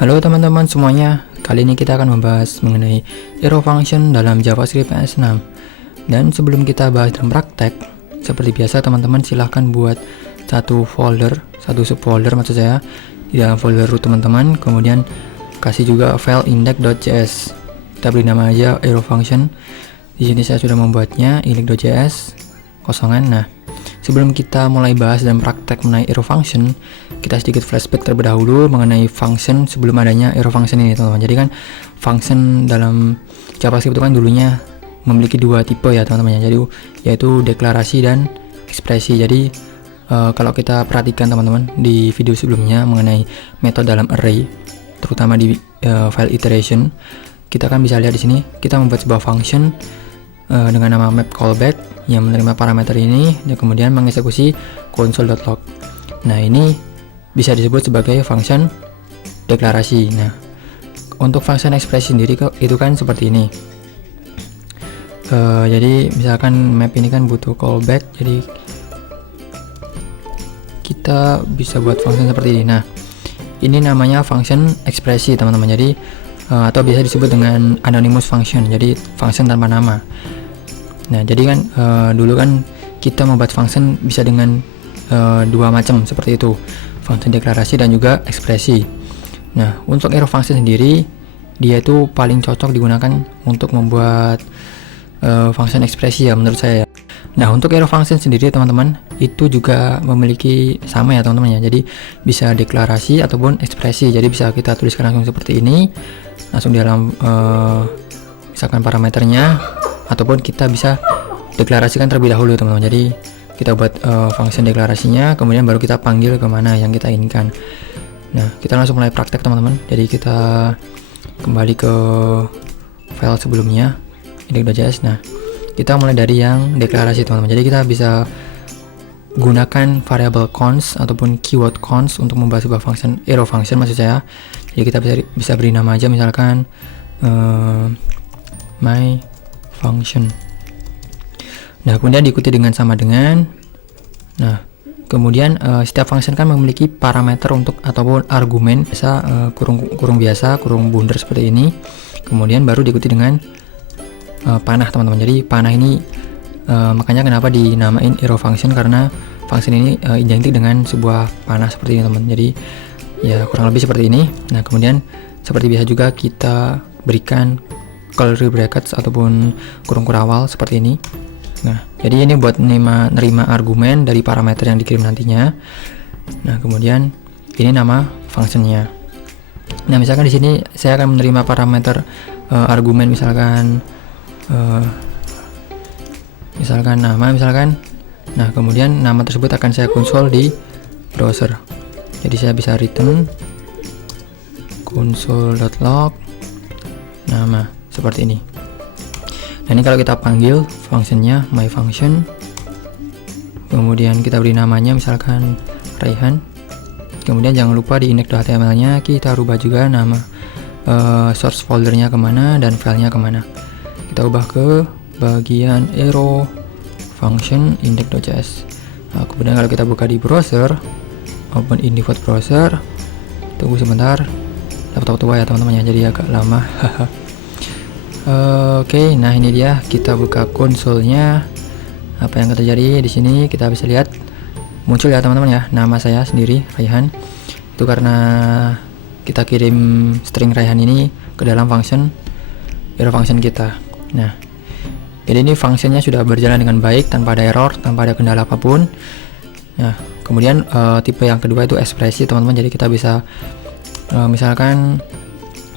Halo teman-teman semuanya, kali ini kita akan membahas mengenai arrow function dalam JavaScript PS6. Dan sebelum kita bahas dalam praktek, seperti biasa teman-teman silahkan buat satu subfolder maksud saya, di dalam folder root teman-teman, kemudian kasih juga file index.js. Kita beri nama aja arrow function. Di sini saya sudah membuatnya index.js kosongan. Nah, sebelum kita mulai bahas dan praktek mengenai arrow function, kita sedikit flashback terlebih dahulu mengenai function sebelum adanya arrow function ini, teman-teman. Jadi kan function dalam JavaScript itu kan dulunya memiliki dua tipe ya, teman-teman. Jadi yaitu deklarasi dan ekspresi. Jadi kalau kita perhatikan teman-teman di video sebelumnya mengenai metode dalam array, terutama di file iteration, kita kan bisa lihat di sini kita membuat sebuah function dengan nama map callback yang menerima parameter ini dan kemudian mengeksekusi console.log. Nah, ini bisa disebut sebagai function deklarasi. Nah, untuk function ekspresi sendiri itu kan seperti ini. Jadi misalkan map ini kan butuh callback, jadi kita bisa buat function seperti ini. Nah, ini namanya function ekspresi, teman-teman. Jadi atau biasa disebut dengan anonymous function, jadi function tanpa nama. Nah, jadi kan dulu kan kita membuat function bisa dengan dua macam seperti itu, function deklarasi dan juga ekspresi. Nah, untuk arrow function sendiri, dia itu paling cocok digunakan untuk membuat function ekspresi ya, menurut saya. Nah, untuk arrow function sendiri teman-teman, itu juga memiliki sama ya teman-teman ya. Jadi bisa deklarasi ataupun ekspresi. Jadi bisa kita tuliskan langsung seperti ini, langsung di dalam misalkan parameternya, ataupun kita bisa deklarasikan terlebih dahulu teman-teman. Jadi kita buat function deklarasinya, kemudian baru kita panggil kemana yang kita inginkan. Nah, kita langsung mulai praktek teman-teman. Jadi kita kembali ke file sebelumnya, index.js. Nah, kita mulai dari yang deklarasi teman-teman. Jadi kita bisa gunakan variable const ataupun keyword const untuk membuat sebuah function, arrow function maksud saya. Jadi kita bisa beri nama aja, misalkan my function. Nah, kemudian diikuti dengan sama dengan. Nah, kemudian setiap function kan memiliki parameter untuk ataupun argumen, bisa kurung biasa, kurung bundar seperti ini. Kemudian baru diikuti dengan panah teman-teman. Jadi panah ini makanya kenapa dinamain arrow function, karena function ini identik dengan sebuah panah seperti ini teman. Jadi ya kurang lebih seperti ini. Nah, kemudian seperti biasa juga kita berikan curly brackets ataupun kurung kurawal seperti ini. Nah, jadi ini buat nerima argumen dari parameter yang dikirim nantinya. Nah, kemudian ini nama functionnya. Nah, misalkan di sini saya akan menerima parameter argumen misalkan nama misalkan. Nah, kemudian nama tersebut akan saya konsol di browser. Jadi saya bisa return console.log nama seperti ini. Nah, ini kalau kita panggil functionnya my function, kemudian kita beri namanya misalkan Raihan. Kemudian jangan lupa di index.html nya kita rubah juga nama source foldernya kemana dan filenya kemana. Kita ubah ke bagian arrow function index.js. Nah, kemudian kalau kita buka di browser, open in default browser, tunggu sebentar, laptop tua ya teman-teman ya, jadi agak lama. Oke, nah ini dia, kita buka konsolnya. Apa yang terjadi di sini kita bisa lihat muncul ya teman-teman ya, nama saya sendiri Raihan. Itu karena kita kirim string Raihan ini ke dalam function arrow function kita. Nah, jadi ini functionnya sudah berjalan dengan baik tanpa ada error, tanpa ada kendala apapun. Nah, kemudian tipe yang kedua itu ekspresi teman-teman. Jadi kita bisa misalkan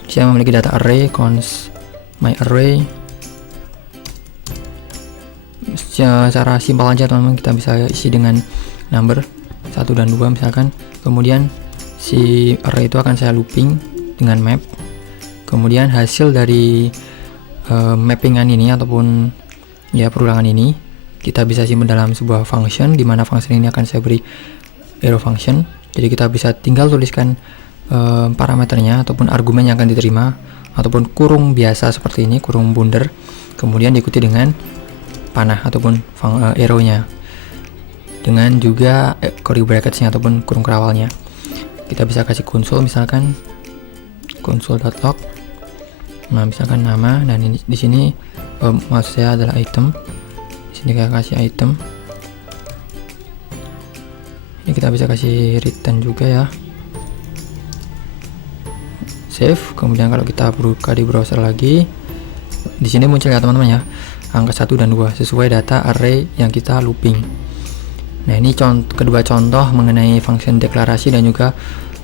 saya memiliki data array const my array. Secara simpel aja teman-teman, kita bisa isi dengan number 1 dan 2 misalkan. Kemudian si array itu akan saya looping dengan map. Kemudian hasil dari mappingan ini ataupun ya perulangan ini kita bisa simpan dalam sebuah function, di mana function ini akan saya beri arrow function. Jadi kita bisa tinggal tuliskan parameternya ataupun argumen yang akan diterima, ataupun kurung biasa seperti ini, kurung bundar, kemudian diikuti dengan panah ataupun arrow-nya, dengan juga curly brackets-nya ataupun kurung kerawalnya. Kita bisa kasih konsol misalkan console.log. Nah, misalkan nama, dan ini di sini maksud saya adalah item. Di sini kita kasih item. Ini kita bisa kasih return juga ya. Save. Kemudian kalau kita buka di browser lagi, di sini muncul ya teman-teman ya, angka 1 dan 2 sesuai data array yang kita looping. Nah, ini kedua contoh mengenai function deklarasi dan juga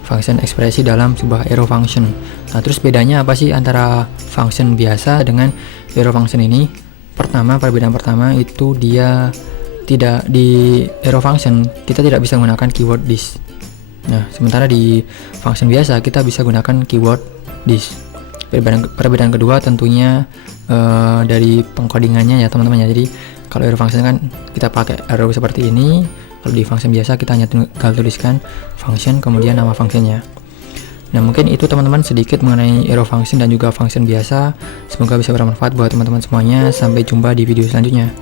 function ekspresi dalam sebuah arrow function. Nah, terus bedanya apa sih antara function biasa dengan arrow function ini? Perbedaan pertama itu dia tidak di arrow function kita tidak bisa menggunakan keyword this. Nah, sementara di function biasa kita bisa gunakan keyword this. Perbedaan kedua tentunya dari pengkodingannya ya teman-teman ya. Jadi kalau arrow function kan kita pakai arrow seperti ini. Kalau di function biasa kita hanya tinggal tuliskan function kemudian nama functionnya. Nah, mungkin itu teman-teman sedikit mengenai arrow function dan juga function biasa. Semoga bisa bermanfaat buat teman-teman semuanya. Sampai jumpa di video selanjutnya.